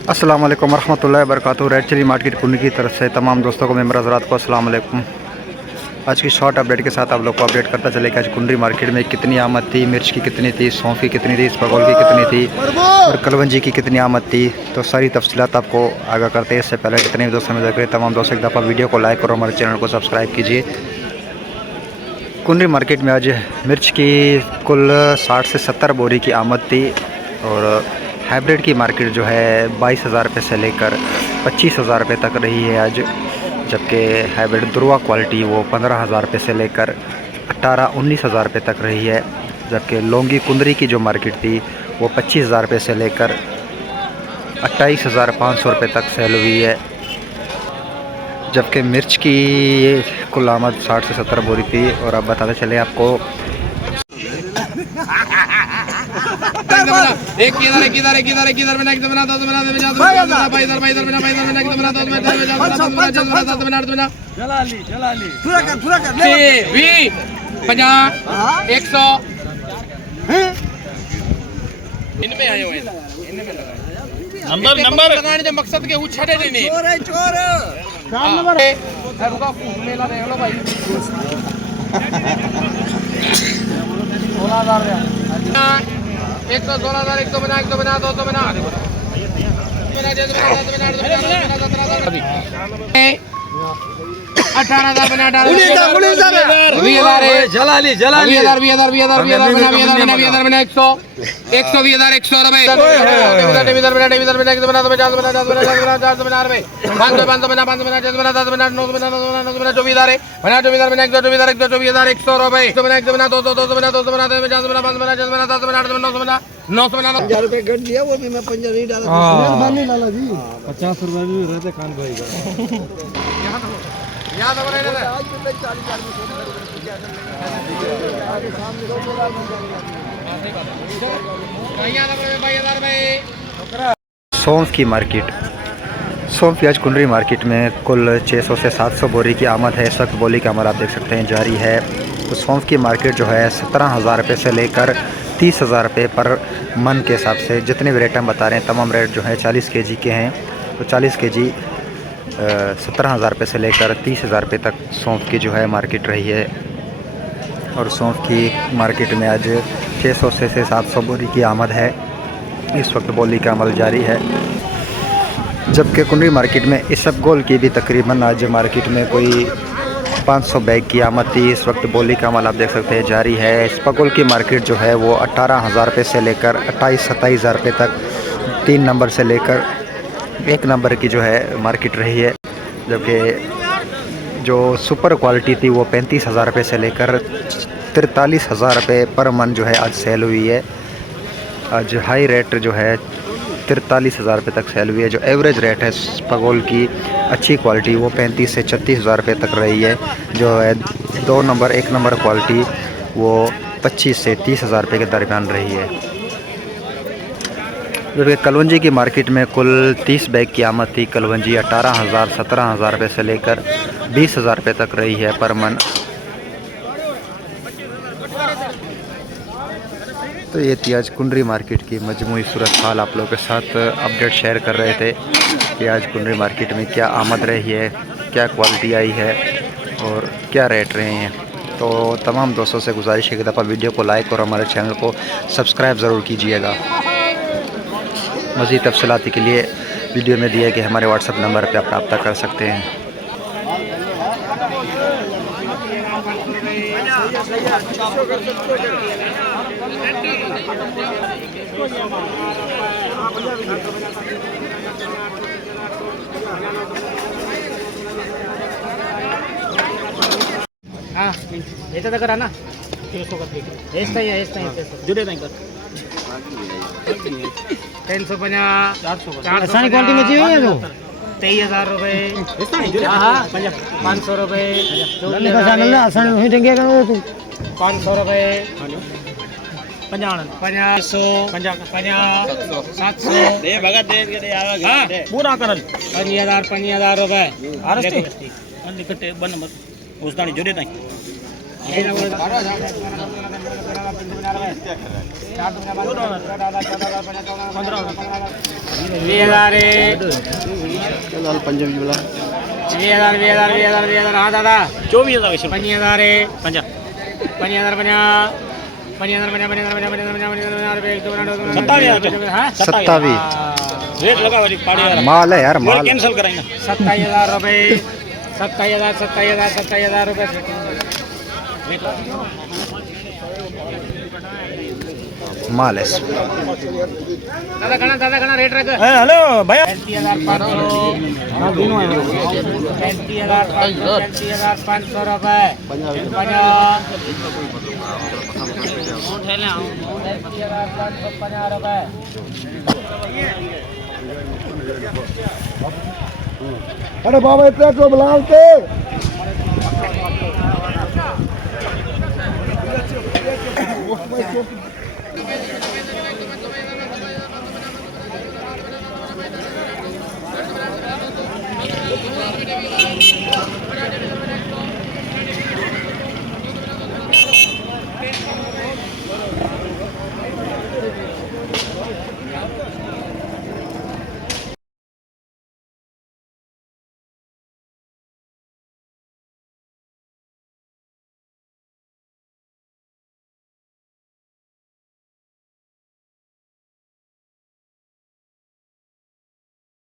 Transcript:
अस्सलाम वालेकुम रहमतुल्लाहि व बरकातुहू। रेड चिली मार्केट कुंडी की तरफ से तमाम दोस्तों को, मेंबर हज़रात को अस्सलाम वालेकुम। आज की शॉर्ट अपडेट के साथ आप लोग को अपडेट करता चले कि आज कुंडी मार्केट में कितनी आमद थी, मिर्च की कितनी थी, सौंफ की कितनी थी, स्पगोल की कितनी थी और कलवंजी की कितनी आमद थी। तो सारी तफसीलात आपको आगाह करते हैं। इससे पहले जितने भी दोस्त हमें देख रहे हैं, तमाम दोस्त एक दफ़ा वीडियो को लाइक और हमारे चैनल को सब्सक्राइब कीजिए। कुंडी मार्केट में आज मिर्च की कुल 60 से 70 बोरी की आमद थी और हाइब्रिड की मार्केट जो है 22,000 रुपये से लेकर 25,000 रुपये तक रही है आज। जबकि हाइब्रिड दुर्वा क्वालिटी वो 15,000 रुपये से लेकर 18-19,000 रुपये तक रही है। जबकि लौंगी कुंदरी की जो मार्केट थी वो 25,000 रुपये से लेकर 28,500 रुपये तक सेल हुई है। जबकि मिर्च की कुल आमद 60 से 70 बोरी थी। और अब बताते चले आपको एक इधर एक इधर एक इधर एक इधर बना, एक बना, दो बना, दो बना, भाई इधर बना, एक बना, दो बना, जलाली पूरा कर 20 50 100 इनमें आए हुए नंबर लगाने के मकसद के छड़े नहीं चोर नंबर रुका मेला देख लो भाई 16,000 116,000 100 बना, 100 बना, 200 बना, 18,000 बना, 20,000 जलाली 20,000 बना, 100 120,000 100 रुपए 20,000 बना, 50 बना, 50 बना, 500 बना रुपए 500 बना, 10 बना, 9 बना, 24,000 बना, 24,000 बना, 24,000 100 रुपए 100 बना, 100 बना, 200 बना, 200 बना, 50 बना, 5 बना, 10 बना, 10 बना, 9 बना 900 बना 50 रुपए कट दिया, वो भी मैं 50 नहीं डाला। मेहरबानी लाला जी, 50 रुपए भी रहते खान भाई का। यहाँ तो बने रहते सौंफ की मार्केट। सौंफ आज कुंडरी मार्केट में कुल 600 से 700 बोरी की आमद है। इस वक्त बोली का आमद आप देख सकते हैं जारी है। तो सौंफ की मार्केट जो है 17,000 रुपये से लेकर 30,000 रुपये पर मन के हिसाब से जितने भी रेट हम बता रहे हैं, तमाम रेट जो है 40 केजी के हैं। तो 40 केजी 17,000 रुपये से लेकर 30,000 रुपये तक सौंफ की जो है मार्केट रही है। और सौंफ की मार्केट में आज 600 से 700 बोरी की आमद है। इस वक्त बोली का अमल जारी है। जबकि कुंडरी मार्केट में इसबगोल की भी तकरीबन आज मार्केट में कोई 500 बैग की आमद थी। इस वक्त बोली का अमल आप देख सकते हैं जारी है। इसबगोल की मार्केट जो है वो 18,000 रुपये से लेकर 28-27,000 रुपये तक 3 नंबर से लेकर 1 नंबर की जो है मार्केट रही है। जबकि जो सुपर क्वालिटी थी वो 35,000 रुपये से लेकर 43,000 रुपये पर मन जो है आज सेल हुई है। आज हाई रेट जो है 43,000 रुपये तक सेल हुई है। जो एवरेज रेट है स्पगोल की अच्छी क्वालिटी वो 35 से 36,000 रुपये तक रही है। जो है 2 नंबर 1 नंबर क्वालिटी वो 25 से 30,000 रुपये के दरमियान रही है। जबकि कलवंजी की मार्केट में कुल 30 बैग की आमद थी। कलवंजी 18,000 17,000 रुपये से लेकर 20,000 रुपये तक रही है पर मन। तो ये थी आज कुंडरी मार्केट की मजमूई सूरत हाल। आप लोगों के साथ अपडेट शेयर कर रहे थे कि आज कुंडरी मार्केट में क्या आमद रही है, क्या क्वालिटी आई है और क्या रेट रहे हैं। तो तमाम दोस्तों से गुजारिश है कि दफ़ा वीडियो को लाइक और हमारे चैनल को सब्सक्राइब ज़रूर कीजिएगा। मज़ीद तफसीलात के लिए वीडियो में दिए कि हमारे व्हाट्सएप नंबर पर आप रब्ता कर सकते हैं। याच्या करा ना हेच नाही जुडे नाही कर 350 क्वालिटी में चाहिए तो 23,000 रुपये 500 रुपये 500 रुपये 50 700 पूरा करल 5,000 रुपये उस जुड़े नहीं हाँ दादा 24,000 सत्तावी रेट लगा माल है यार माल। कैंसिल कराएंगे 27,000 रुपये 27,000 रुपये माल है। दादा घना रेट रख हेलो भैया 35,500 रुपये 35,550 रुपये अरे बाबा इतना तो बुलाओ के